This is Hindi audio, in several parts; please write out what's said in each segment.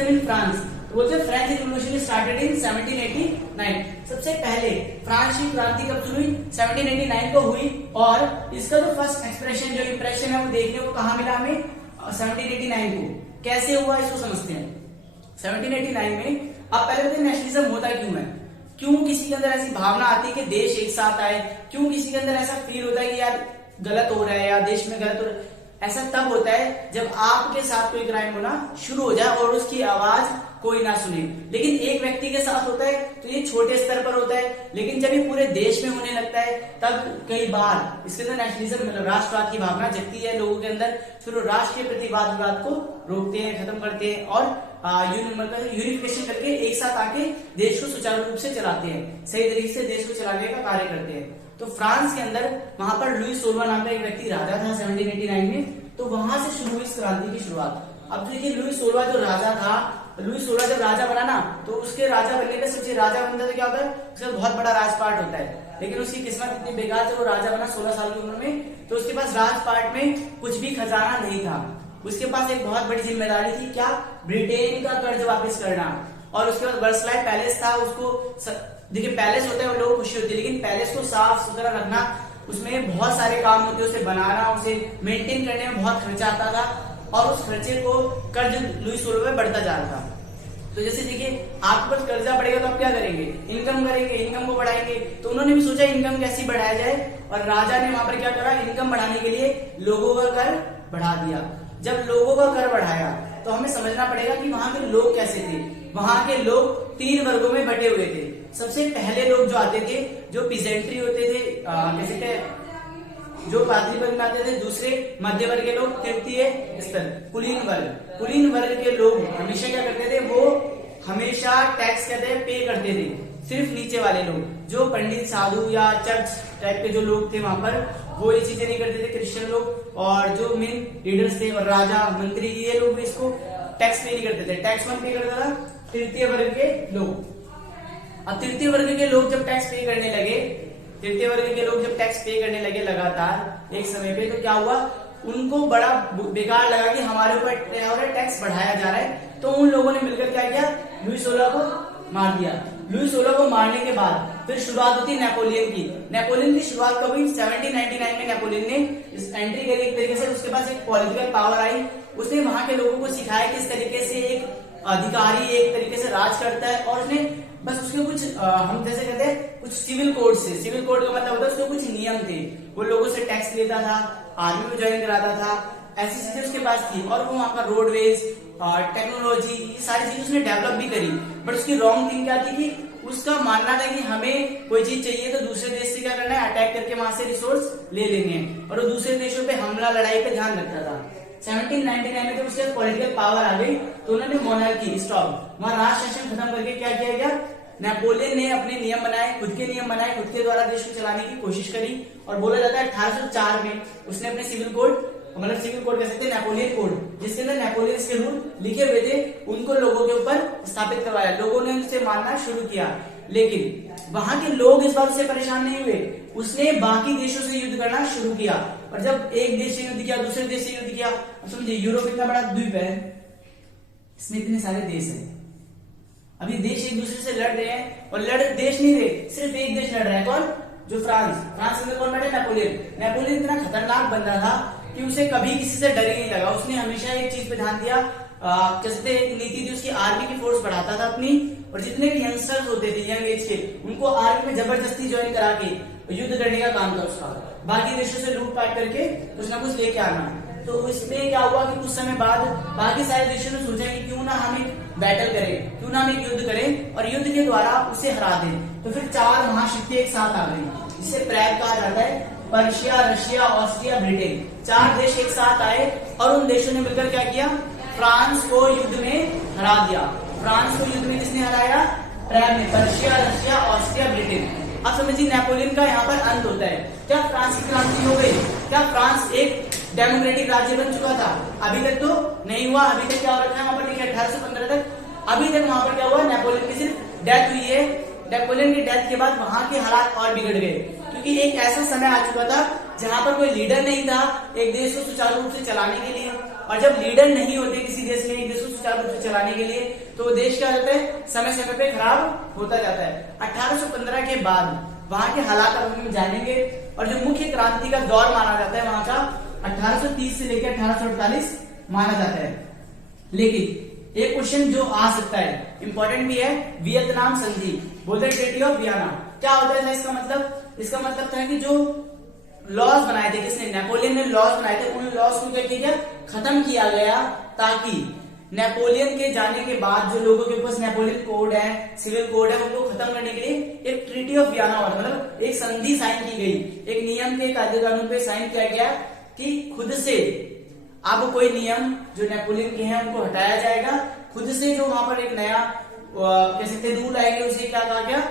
नेशनलिज्म इन फ्रांस, तो बोलते हैं फ्रेंच रिवॉल्यूशन स्टार्टेड इन 1789। सबसे पहले फ्रांसीसी क्रांति कब शुरू हुई? 1789 को हुई। और इसका जो फर्स्ट एक्सप्रेशन, जो इंप्रेशन है वो देखने को कहाँ मिला हमें? 1789 को। कैसे हुआ इसको समझते हैं। 1789 में अब पहले बताइए नेशनलिज्म होता क्यों है? क्यों किसी के अंदर ऐसी भावना आती है कि देश एक साथ आए? क्यों किसी के अंदर ऐसा फील होता है कि यार गलत हो रहा है या देश में गलत हो रहा है? ऐसा तब होता है जब आपके साथ कोई क्राइम होना शुरू हो जाए और उसकी आवाज कोई ना सुने। लेकिन एक व्यक्ति के साथ होता है तो ये छोटे स्तर पर होता है, लेकिन जब ये पूरे देश में होने लगता है तब कई बार इसके अंदर नेशनलिज्म मतलब राष्ट्रवाद की भावना जगती है लोगों के अंदर। फिर वो राष्ट्र के प्रति वाद विवाद को रोकते हैं, खत्म करते हैं और यूनिफिकेशन करके एक साथ आके देश को सुचारू रूप से चलाते हैं, सही तरीके से देश को चलाने का कार्य करते हैं। तो फ्रांस के अंदर वहां पर लुई 16 नाम का एक व्यक्ति राजा था 1789 में, तो वहां से शुरू हुई इस क्रांति की शुरुआत। अब देखिए लुई 16 जो राजा था, लुई 16 जब राजा बना ना, तो उसके राजा बनने का सोचिए राजा बनता तो क्या होता है, उसका बहुत बड़ा राजपाट होता है। लेकिन उसकी किस्मत इतनी बेकार थी, वो राजा बना 16 साल की उम्र में, तो उसके पास राजपाट में कुछ भी खजाना नहीं था। उसके पास एक बहुत बड़ी जिम्मेदारी थी, क्या? ब्रिटेन का कर्ज वापस करना। और उसके बाद वर्सलाय पैलेस था, उसको देखिए पैलेस होता है वो लोग खुशी होती है, लेकिन पैलेस को साफ सुथरा रखना, उसमें बहुत सारे काम होते हैं, उसे बनाना, उसे मेंटेन करने में बहुत खर्चा आता था और उस खर्चे को कर्ज लुई 16 में बढ़ता जा रहा था। तो जैसे देखिए आपके पास कर्जा बढ़ेगा तो आप क्या करेंगे? इनकम करेंगे, इनकम को बढ़ाएंगे। तो उन्होंने भी सोचा इनकम कैसी बढ़ाया जाए, और राजा ने वहां पर क्या करा? इनकम बढ़ाने के लिए लोगों का कर बढ़ा दिया। जब लोगों का कर बढ़ाया तो हमें समझना पड़ेगा कि वहां के लोग कैसे थे। वहां के लोग 3 वर्गों में बटे हुए थे। सबसे पहले लोग जो आते थे, जो पिजेंट्री होते थे, कैसे के जो पादरी वर्ग में आते थे, दूसरे मध्य वर्ग के लोग, तृतीय स्तर कुलीन वर्ग। कुलीन वर्ग के लोग हमेशा क्या करते थे? वो हमेशा टैक्स पे करते थे। सिर्फ नीचे वाले लोग, जो पंडित साधु या चर्च टाइप के जो लोग थे वहां पर, वो ये चीजें नहीं करते थे, क्रिश्चियन लोग। और जो मेन लीडर्स थे और राजा मंत्री, ये लोग भी इसको टैक्स पे नहीं करते थे। टैक्स कौन पे करता था? तृतीय वर्ग के लोग। अब तृतीय वर्ग के लोग जब टैक्स पे करने लगे, तृतीय वर्ग के लोग जब टैक्स पे करने लगे लगातार एक समय पे, तो क्या हुआ? उनको बड़ा बेकार लगा कि हमारे ऊपर टैक्स बढ़ाया जा रहा है। तो उन लोगों ने मिलकर क्या किया? लुई 16 को मार दिया। लुई 16 को मारने के बाद फिर शुरुआत होती है नेपोलियन की। नेपोलियन की शुरुआत कब हुई? 1799 में नेपोलियन ने एंट्री करी एक तरीके से। उसके पास एक पॉलिटिकल पावर आई, उसने वहां के लोगों को सिखाया किस तरीके से एक अधिकारी एक तरीके से राज करता है। और उसने बस उसके कुछ हम जैसे कहते हैं कुछ सिविल कोड से, सिविल कोड का मतलब होता है उसके कुछ नियम थे। वो लोगों से टैक्स लेता था, आर्मी में ज्वाइन कराता था, ऐसी चीजें उसके पास थी। और वो वहां का रोडवेज, टेक्नोलॉजी, ये सारी चीजें उसने डेवलप भी करी। बट उसकी रॉन्ग थिंग क्या थी कि उसका मानना था कि हमें कोई चीज चाहिए तो दूसरे देश से क्या करना है? अटैक करके वहां से रिसोर्स ले लेंगे। और वो दूसरे देशों पे हमला लड़ाई पे ध्यान रखता था। 1799 में जब उसके पॉलिटिकल पावर आ गई तो उन्होंने मोनार्की स्टॉप, वहां राज शासन खत्म करके क्या किया गया? नेपोलियन ने अपने नियम बनाए, खुद के नियम बनाए, खुद के द्वारा देश को चलाने की कोशिश करी। और बोला जाता है 1804 में उसने अपने सिविल कोड, मतलब सिविल कोड कह सकते हैं नेपोलियन कोड, जिसके अंदर नेपोलियन के रूल लिखे हुए थे, उनको लोगों के ऊपर स्थापित करवाया। लोगों ने उनसे मानना शुरू किया। लेकिन वहां के लोग इस बात से परेशान नहीं हुए, उसने बाकी देशों से युद्ध करना शुरू किया। और जब एक देश से युद्ध किया, दूसरे देश से युद्ध किया, समझिए यूरोप इतना बड़ा द्वीप है, इसमें इतने सारे देश हैं। अभी देश एक दूसरे से लड़ रहे हैं, और देश नहीं रहे, सिर्फ एक देश लड़ रहा है। कौन? जो फ्रांस। फ्रांस में कौन बैठे? नेपोलियन। नेपोलियन इतना खतरनाक बंदा था कि उसे कभी किसी से डर ही नहीं लगा। उसने हमेशा एक चीज पे ध्यान दिया, जैसे एक नीति थी उसकी, आर्मी की फोर्स बढ़ाता था अपनी, और जितने भी यंगस्टर्स होते थे यंग एज के, उनको आर्मी में जबरदस्ती ज्वाइन करा के युद्ध करने का काम था उसका। बाकी देशों से लूटपाट करके कुछ ना कुछ लेके आना। तो इसमें क्या हुआ कि कुछ समय बाद बाकी सारे देशों ने सोचा कि क्यों ना हम एक बैटल करें, क्यों ना हम एक युद्ध करें और युद्ध के द्वारा उसे हरा दें। तो फिर 4 महाशक्ति एक साथ आ गई, जिसे प्रैग कहा जाता है। पर्शिया, रशिया, ऑस्ट्रिया, ब्रिटेन, 4 देश एक साथ आए और उन देशों ने मिलकर क्या किया? फ्रांस को युद्ध में हरा दिया। फ्रांस को युद्ध में किसने हराया? प्रैग ने। Persia, Russia, Austria, Britain. अब समझिए नेपोलियन का यहाँ पर अंत होता है। क्या फ्रांस की क्रांति हो गई? क्या फ्रांस एक डेमोक्रेटिक राज्य बन चुका था? अभी तक तो नहीं हुआ। अभी तक क्या हो रखा है वहां पर? देखिए 1815 तक अभी तक वहां पर क्या हुआ? नेपोलियन की सिर्फ डेथ हुई है। नेपोलियन की डेथ के बाद वहां के हालात और बिगड़ गए, क्योंकि एक ऐसा समय आ चुका था जहां पर कोई लीडर नहीं था एक देश को सुचारू रूप से चलाने के लिए। और जब लीडर नहीं होते किसी देश में एक देश को सुचारू रूप से चलाने के लिए, तो देश क्या होता है समय समय पे खराब होता जाता है। 1815 के बाद वहां के हालात हम जानेंगे, और जो मुख्य क्रांति का दौर माना जाता है वहां का 1830 से लेकर 1848 माना जाता है। लेकिन एक क्वेश्चन जो आ सकता है, इंपॉर्टेंट भी है, वियतनाम संधि, बोलते ट्रीटी ऑफ वियना, क्या होता है इसका मतलब? इसका मतलब था कि जो लॉज बनाए थे, किसने? नेपोलियन ने लॉज बनाए थे, उन लॉज को क्या किया गया? खत्म किया गया, ताकि नेपोलियन के जाने के बाद जो लोगों के पास नेपोलियन कोड है, सिविल कोड है, उनको खत्म करने के लिए एक ट्रीटी ऑफ वियना हुआ, मतलब एक संधि साइन की गई, एक नियम के कायदे कानून पे साइन किया गया कि खुद से अब कोई नियम जो नेपोलियन के हैं उनको हटाया जाएगा, खुद से जो वहां पर एक नया कह सकते रूल आएंगे, उसे क्या कहा गया?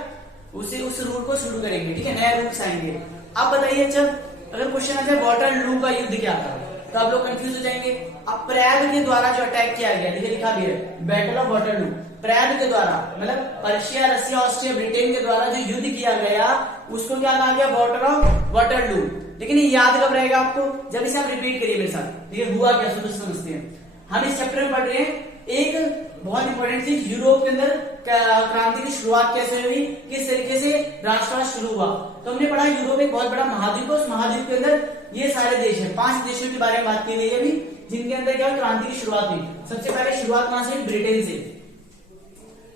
उसे उस रूल को शुरू करेंगे, ठीक है, नया रूल आएंगे। अब बताइए, जब अगर क्वेश्चन आ जाए वाटरलू का युद्ध क्या था, तो आप लोग कंफ्यूज हो जाएंगे। अब प्रैग के द्वारा जो अटैक किया गया, देखिए लिखा भी है बैटल ऑफ वाटरलू, प्रैग के द्वारा, मतलब पर्शिया, रसिया, ऑस्ट्रिया, ब्रिटेन के द्वारा जो युद्ध किया गया उसको क्या कहा गया? Battle of Waterloo. लेकिन ये याद कब रहेगा आपको? जब इसे आप रिपीट करिए मेरे साथ। देखिए हुआ क्या, शुरू से समझते हैं। हम इस चैप्टर में पढ़ रहे हैं एक बहुत इंपॉर्टेंट चीज, यूरोप के अंदर क्रांति की शुरुआत कैसे हुई, किस तरीके से राष्ट्रवाद शुरू हुआ। तो हमने पढ़ा यूरोप एक बहुत बड़ा महाद्वीप है, उस महाद्वीप के अंदर ये सारे देश हैं, 5 देशों के बारे में बात की गई है अभी, जिनके अंदर क्या क्रांति की शुरुआत हुई। सबसे पहले शुरुआत कहां से? ब्रिटेन से।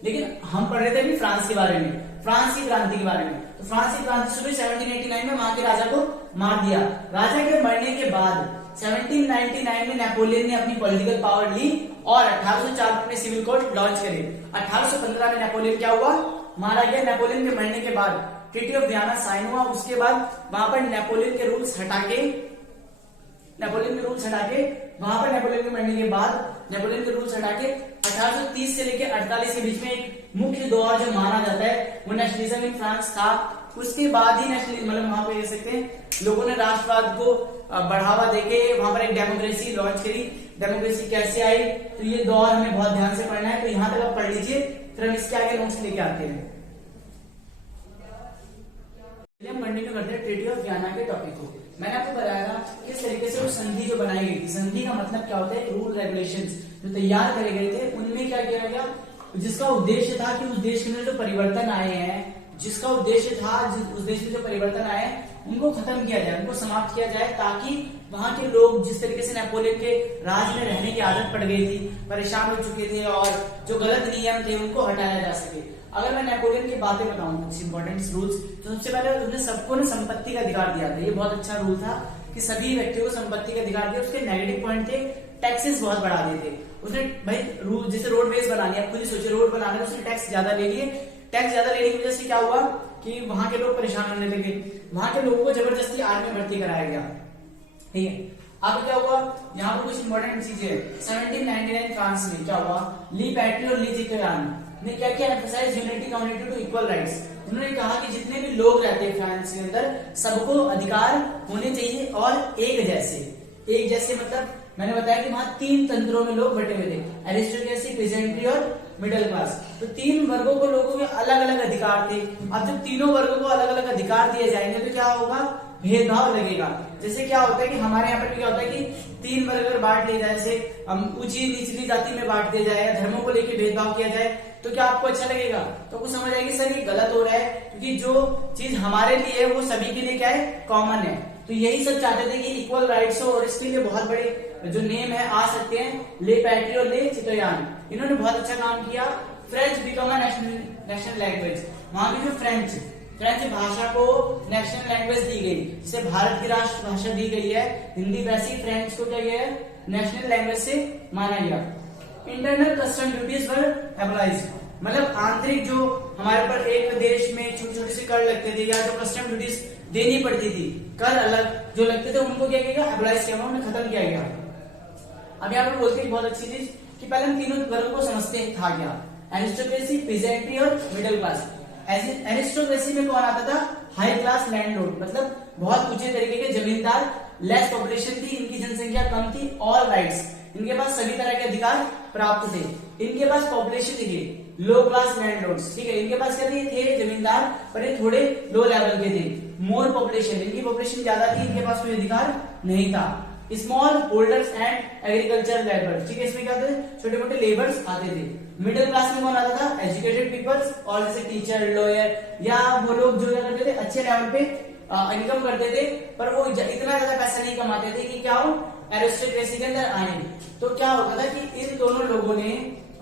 लेकिन हम पढ़ रहे थे अभी फ्रांस के बारे में, फ्रांस की क्रांति के बारे में। तो फ्रांस की क्रांति शुरू 1789 में, वहां के राजा को मार दिया। राजा के मरने के बाद 1799 में नेपोलियन ने अपनी पॉलिटिकल पावर ली और 1804 में सिविल कोड लॉन्च करे। 1815 में नेपोलियन क्या हुआ? मारा गया। नेपोलियन के मरने के बाद ट्रीटी ऑफ वियना साइन हुआ। उसके बाद वहां पर नेपोलियन के रूल्स हटा के वहां पर नेपोलियन के मरने के बाद नेपोलियन के रूल्स हटा के 1830 से लेकर 48 के बीच में एक मुख्य दौर जो माना जाता है वो नेशनलिज्म इन फ्रांस था। उसके बाद ही नेशनलिज्म, मतलब वहां पे कह सकते हैं लोगों ने राष्ट्रवाद को बढ़ावा देके वहां पर एक डेमोक्रेसी लॉन्च करी। डेमोक्रेसी कैसे आई, तो ये दौर हमें बहुत ध्यान से पढ़ना है, तो यहां तक आप पढ़ लीजिए, फिर हम इसके आगे नोट्स लेके आते हैं। हम कंटिन्यू करते हैं ट्रीटी ऑफ वियना के टॉपिक को। मैंने आपको बताया था किस तरीके से वो संधि जो बनाई गई थी। संधि का मतलब क्या होता है? रूल रेगुलेशंस जो तैयार करे गए थे, उनमें क्या किया गया, जिसका उद्देश्य था कि उस देश के अंदर जो परिवर्तन आए हैं, जिसका उद्देश्य था उस देश में जो परिवर्तन आए उनको खत्म किया जाए, उनको समाप्त किया जाए, ताकि वहां के लोग जिस तरीके से नेपोलियन के राज में रहने की आदत पड़ गई थी, परेशान हो चुके थे, और जो गलत नियम थे उनको हटाया जा सके। अगर मैं नेपोलियन की बातें बताऊं, कुछ इंपॉर्टेंट रूल्स, तो सबसे पहले उसने सबको ने संपत्ति का अधिकार दिया था। ये बहुत अच्छा रूल था कि सभी व्यक्तियों को संपत्ति का अधिकार दिया। उसके नेगेटिव पॉइंट थे, टैक्सेस बहुत बढ़ा दिए थे उसने। भाई रूल, जैसे रोडवेज बनानी है, आप खुद ही सोचिए, रोड बनाने उसने टैक्स ज्यादा ले लिए। टैक्स ज्यादा लेने की वजह से क्या हुआ कि वहां के लोग परेशान होने लगे, वहां के लोगों को जबरदस्ती आर्मी में भर्ती कराया गया, ठीक है। अब क्या हुआ, यहाँ पर कुछ इंपॉर्टेंट चीजें। 1799 फ्रांस में क्या हुआ, ली पैट्री और ली चिकयान ने क्या किया, emphasise unity community to equal rights. उन्होंने कहा कि जितने भी लोग रहते हैं फ्रांस के अंदर, सबको अधिकार होने चाहिए और एक जैसे मतलब मैंने बताया कि वहां 3 तंत्रों में लोग बटे हुए थे, एरिस्टोक्रेसी, पेजेंट्री और मिडिल क्लास। तो 3 वर्गों को लोगों के अलग अलग अधिकार थे। अब जब तीनों वर्गों को अलग अलग अधिकार दिए जाएंगे तो क्या होगा, भेदभाव लगेगा। जैसे क्या होता है कि हमारे यहाँ पर क्या होता है कि 3 वर्ग अगर बांट लिया जाए, जैसे हम ऊंची निचली जाति में बांट दिया जाए, धर्मों को लेकर भेदभाव किया जाए, तो क्या आपको अच्छा लगेगा? तो कुछ समझ आएगी सर ये गलत हो रहा है, क्योंकि जो चीज हमारे लिए है वो सभी के लिए क्या है, कॉमन है। तो यही सब चाहते थे कि इक्वल राइट्स हो, और इसके लिए बहुत बड़े जो नेम है आ सकते हैं, ले पैट्री और ले चितोयान। इन्होंने बहुत अच्छा काम किया। French become a national language. वहां की जो फ्रेंच भाषा को नेशनल लैंग्वेज दी गई, जिसे भारत की राष्ट्र भाषा दी गई है हिंदी, वैसी फ्रेंच को क्या गया है, नेशनल लैंग्वेज से माना गया। इंटरनल कस्टम ड्यूटीज वर एबलाइज्ड, मतलब आंतरिक जो हमारे पर एक देश में छोटे छोटे से कर लगते थे, या जो कस्टम ड्यूटीज देनी पड़ती थी, कर अलग जो लगते थे, उनको क्या किया, एबलाइज किया, उन्हें खत्म किया गया। अब यहाँ पर बोलते हैं बहुत अच्छी चीज कि पहले हम तीनों वर्गों को समझते हैं, था क्या, एरिस्टोक्रेसी, पीजेंट्री और मिडिल क्लास। एरिस्टोक्रेसी में कौन आता था, हाई क्लास लैंडलॉर्ड, मतलब बहुत ऊंचे तरीके के जमींदार। लेस पॉपुलेशन थी, इनकी जनसंख्या कम थी, ऑल राइट्स, इनके पास सभी तरह के अधिकार प्राप्त थे। इनके पास पॉपुलेशन थी लो क्लास लैंडलॉर्ड्स, ठीक है, इनके पास क्या थे, जमींदार, पर ये थोड़े लो लेवल के थे। मोर पॉपुलेशन, इनकी पॉपुलेशन ज्यादा थी, इनके पास कोई अधिकार नहीं था। Small holders and agriculture labours, ठीक है, इसमें क्या होते थे, छोटे मोटे लेबर्स आते थे। मिडिल क्लास में कौन आता था, एजुकेटेड पीपल्स, और जैसे टीचर, लॉयर, या वो लोग जो करते थे अच्छे लेवल पे इनकम करते थे, पर वो इतना ज्यादा पैसा नहीं कमाते थे कि क्या हो एरिस्टोक्रेसी के अंदर आए। तो क्या होता था कि इन दोनों लोगों ने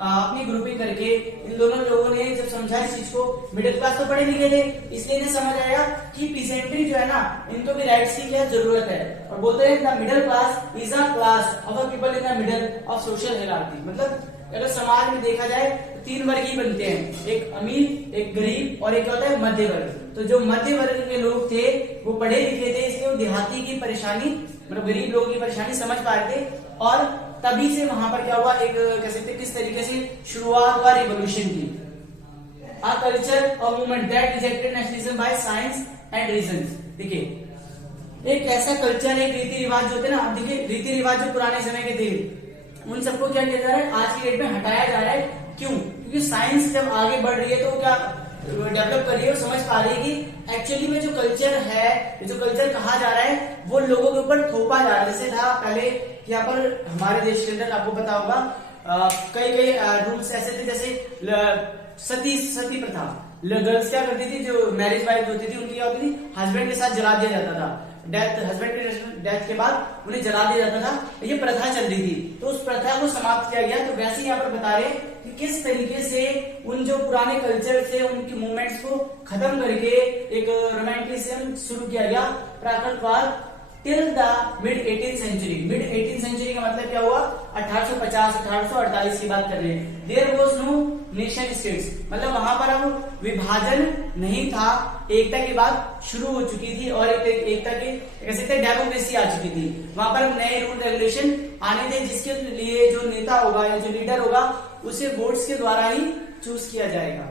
अपनी ग्रुपिंग करके, इन दोनों लोगों ने जब समझा इस चीज को, मिडिल क्लास तो पढ़े लिखे थे, इसलिए इन्हें समझ आया कि पीसेंट्री जो है ना, इनको भी राइट्स की क्या जरूरत है, और बोलते हैं the middle class is a class of people in the middle of social hierarchy. मतलब अगर समाज में देखा जाए तो 3 वर्ग ही बनते हैं, एक अमीर, एक गरीब, और एक होता है मध्य वर्ग। तो जो मध्य वर्ग के लोग थे वो पढ़े लिखे थे, इसलिए वो देहाती की परेशानी, मतलब गरीब लोगों की परेशानी समझ पाए थे, और तभी से वहां पर क्या हुआ, एक कह सकते किस तरीके से शुरुआत हुआ रिवोल्यूशन की। अ कल्चर और movement that rejected nationalism by science and reason. देखिए एक ऐसा कल्चर, एक रीति रिवाज जो होते ना, अब देखिए रीति रिवाज जो पुराने समय के थे उन सबको क्या किया जा रहा है, आज की डेट में हटाया जा रहा है। क्यों? क्योंकि साइंस जब आगे बढ़ रही है तो क्या डेवलप कर रही है, समझ पा रही है कि एक्चुअली में जो कल्चर है, जो कल्चर कहा जा रहा है वो लोगों के ऊपर थोपा जा रहा है। जैसे था पहले यहाँ पर हमारे देश के अंदर, आपको पता होगा कई कई रूल्स ऐसे थे, जैसे सती प्रथा। गर्ल्स क्या करती थी, जो मैरिज वाइफ होती थी उनकी क्या होती थी, हस्बैंड के साथ जला दिया जाता था, हस्बैंड के डेथ के बाद उन्हें जला दिया जाता था, ये प्रथा चल रही थी। तो उस प्रथा को समाप्त किया गया। तो वैसे यहाँ पर बता रहे कि किस तरीके से उन जो पुराने कल्चर से उनकी मूवमेंट्स को खत्म करके एक रोमांटिसिज्म शुरू किया गया, प्राकृतवाद, till the mid 18th century. Mid 18th century का मतलब क्या हुआ, 1850 1848 की बात कर रहे हैं। There was no nation states, मतलब वहां पर अब विभाजन नहीं था, एकता की बात शुरू हो चुकी थी, और एकता की कह सकते हैं डेमोक्रेसी आ चुकी थी। वहां पर नए रूल रेगुलेशन आने थे, जिसके लिए जो नेता होगा या जो लीडर होगा उसे वोट्स के द्वारा ही चूज किया जाएगा।